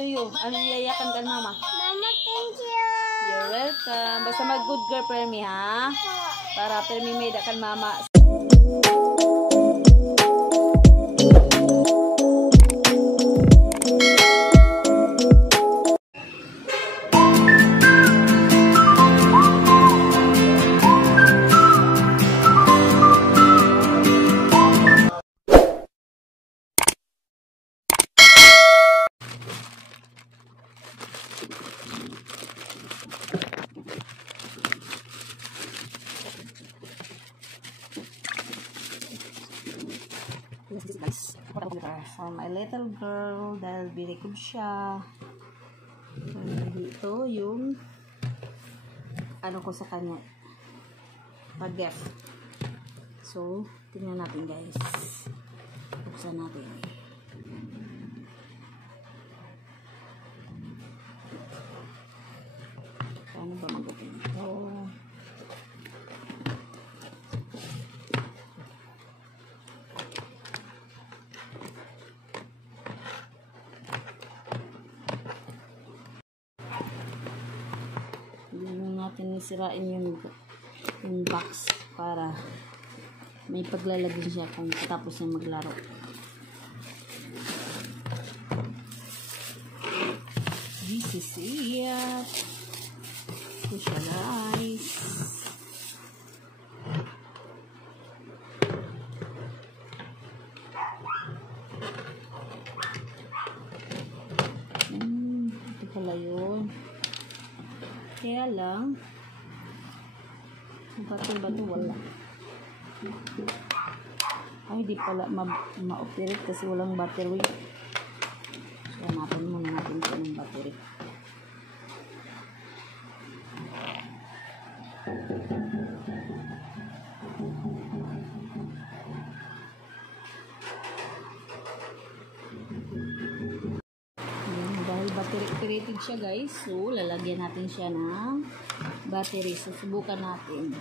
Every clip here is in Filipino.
do you? Ano yayakan ka mama? Mama, thank you. You're welcome. Basta mag good girl Permi ha. Para Permi may dakan mama. For my little girl, dahil binikob siya. Ito yung ano ko sa kanya, pag-def. So, tingnan natin guys. Buksan natin. Paano ba mag-open ito? Natin sirain yung box para may paglalagyan siya kung tapos niya maglaro. This is it. Ito siya guys. Ito pala yun. Kaya lang, bato-bato wala. Ay, di pala ma-operate kasi walang battery. So, hanapin muna natin ito ng battery. Battery-operated siya guys. So, lalagyan natin siya ng battery. Susubukan natin.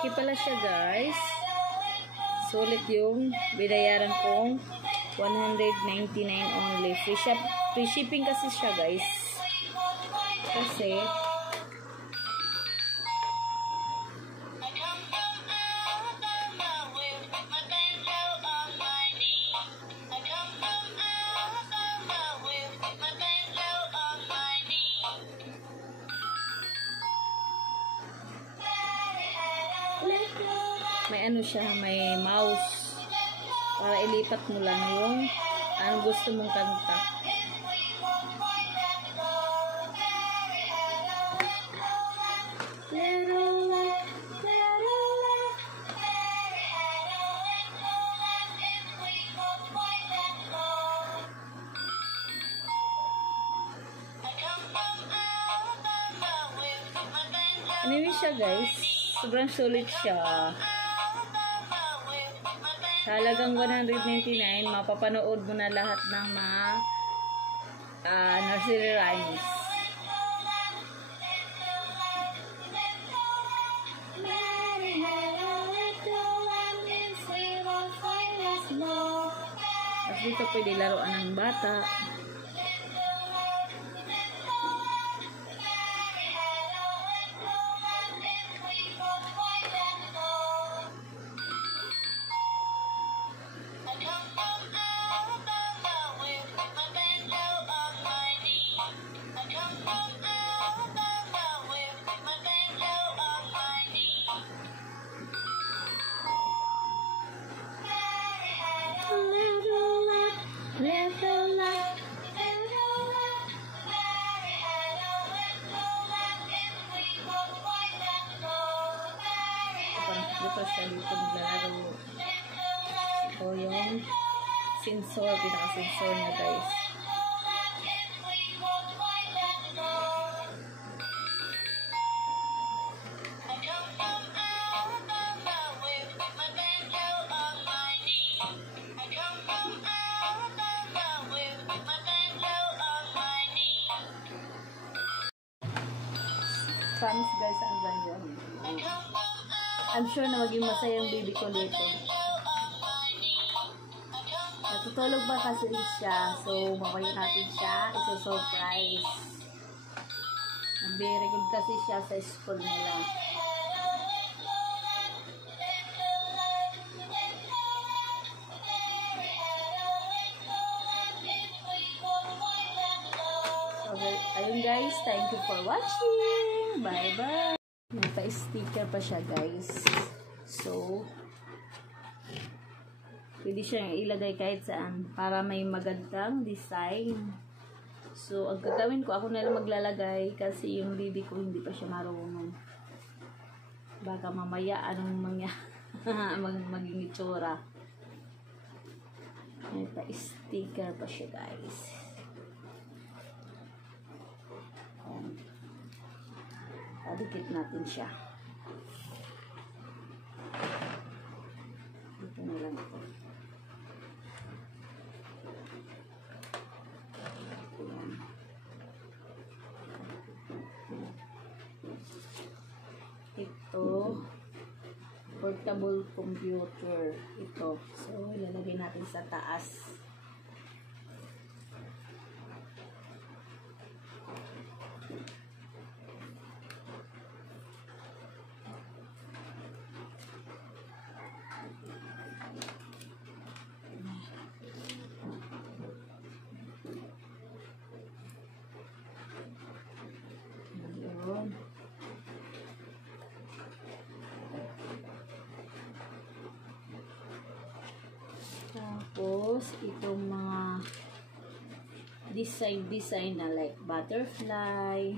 Okay pala siya guys. Sulit yung binayaran kong 199 only. Free shipping kasi siya guys. Kasi may ano siya, may mouse para ilipat mo lang yung ang gusto mong kanta. Anyway siya guys, sobrang sulit siya. Sa halagang 199, mapapanood mo na lahat ng mga nursery rhymes. Tapos dito pwede laruan ng bata. pa siya dito naglalaro. Ito yung sensor, pinaka-sensor niya guys. Promise guys, ang ganda. I'm sure na maging masaya yung baby ko dito. Natutulog ba kasi siya, so mamaya natin siya isa-surprise. Very good kasi siya sa school nila. Okay, ayun guys, thank you for watching. Bye bye. May pa-sticker pa siya guys. So, pwede siyang ilagay kahit saan para may magandang design. So, ang gagawin ko, ako na lang maglalagay kasi yung baby ko hindi pa siya marunong. Baka mamaya anong maging itsura. May pa-sticker pa siya guys. Padikit natin siya. Dito na lang ito. Ayan. Ito, portable computer. Ito. So, ilalagay natin sa taas. Tapos, itong mga design na like butterfly.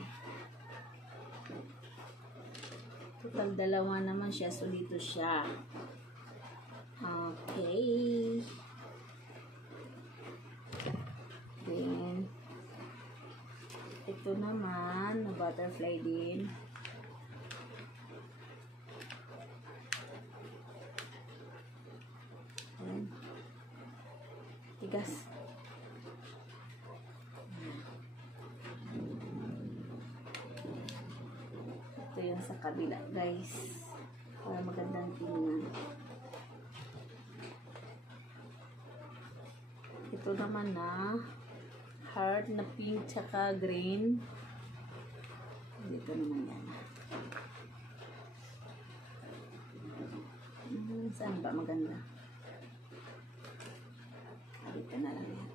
Total dalawa naman siya, so dito siya. Okay. Then, ito naman, na butterfly din. Ayan. Tigas. Ito yung sa kabila, guys. Para magandang tingnan. Ito naman na heart na pink tsaka green. Dito naman yan. Saan ba maganda? Dito na lang yan.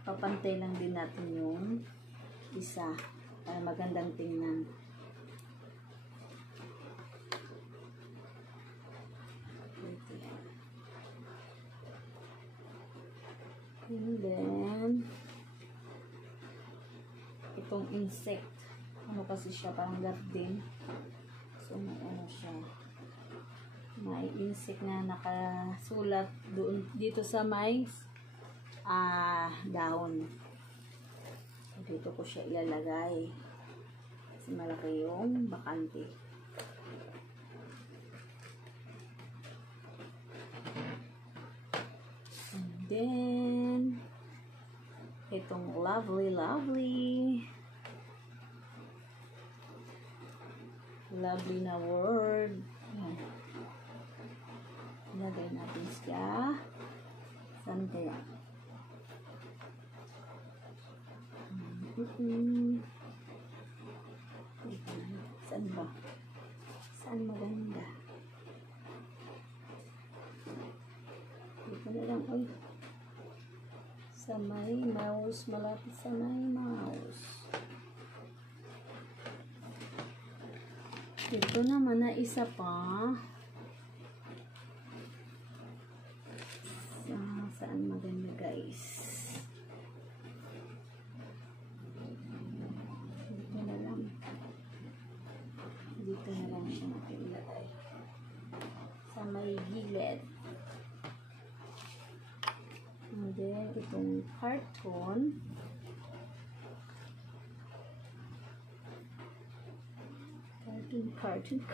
Papantay lang din natin yung isa para magandang tingnan. Dito yan. And then itong insect, ano kasi siya, parang garden. So may ano siya, may insect na nakasulat doon dito sa may dahon. So dito ko siya ilalagay kasi malaki yung bakante. And then itong lovely na word. Ayan. Ilagay natin siya. Saan kaya? Saan ba? Saan maganda? Dito na lang. Ay. Sa may mouse. Malapit sa may mouse. Ito naman na isa pa. Saan maganda guys? Dito na lang. Dito Dito na lang siya natin ilagay. Sa may gilid. And then, itong carton.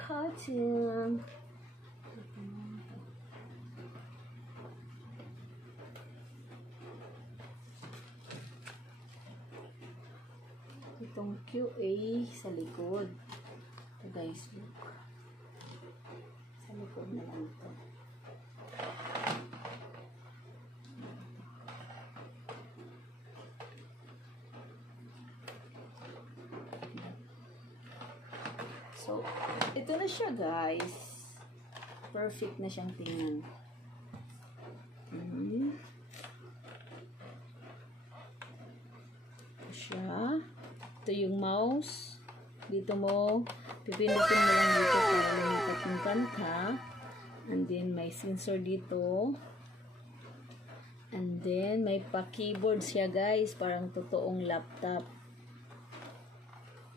Carton. Itong QA sa likod. Ito guys, look. Sa likod na lang ito. So, ito na siya guys. Perfect na siyang tingnan. Ito siya. Ito yung mouse. Dito mo, pipindutin mo lang dito para lumipat yung kanta. And then, may sensor dito. And then, may pa-keyboard siya guys. Parang totoong laptop.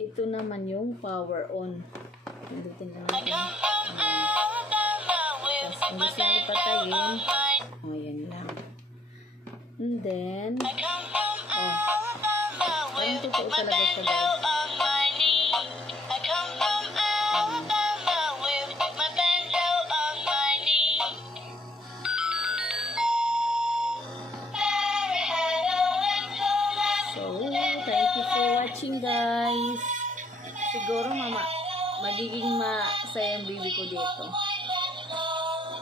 Ito naman yung power on. Pindutin lang natin. Tapos, kung gusto nyo ipatayin, yan lang. And then, parang totoo talaga siya guys. Thank you for watching guys. Siguro magiging masaya ang baby ko dito.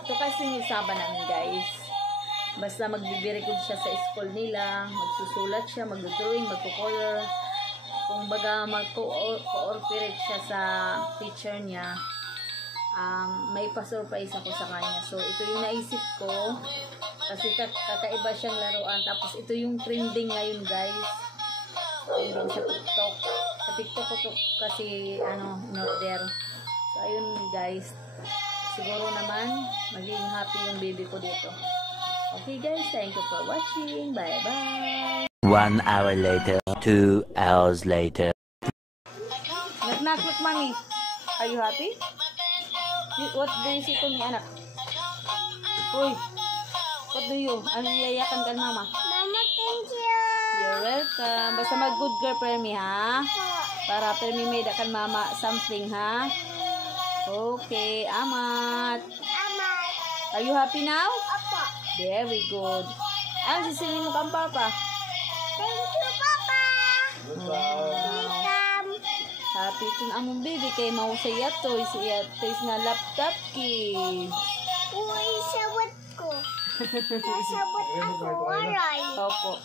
Ito kasi yung saba namin guys. Basta magbibirecord siya sa school nila, magsusulat siya, mag-drawing, magko-color. Kung baga mag-cooperate siya sa teacher niya, may pa-surprise ako sa kanya. So ito yung naisip ko kasi kakaiba siyang laruan. Tapos ito yung trending ngayon guys. Trending sa TikTok. Sa TikTok ko to kasi not there. So ayun guys. Siguro naman magiging happy yung baby ko dito. Okay guys, thank you for watching. Bye bye. 1 hour later, 2 hours later. Knock, mommy. Are you happy? What do you see to me, anak? Uy, what do you? Ano nilayakan ka, mama? Mama, thank you. You're welcome. Basta mag-good girl, Permi, ha? Para Permi may dakan mama something, ha? Okay, amat. Amat. Are you happy now? Opo. Very good. Ano sisingin mo kang papa? Thank you, Papa. Welcome. Happy itong among baby kay mausaya to. Siya is na laptop ki. Uy, sabot ko. Sabot ako, waray. Opo.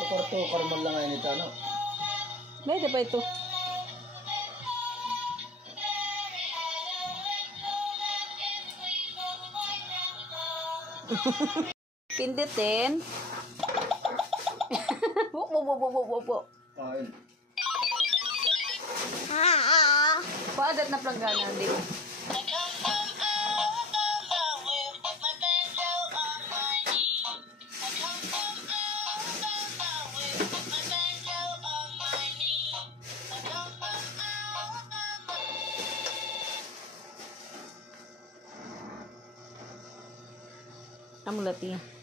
Tukar-tukar mo lang ngayon ito, ano? May pa ito. Pindutin. Wo. Ay, Paadat na planggana din. Amo lati.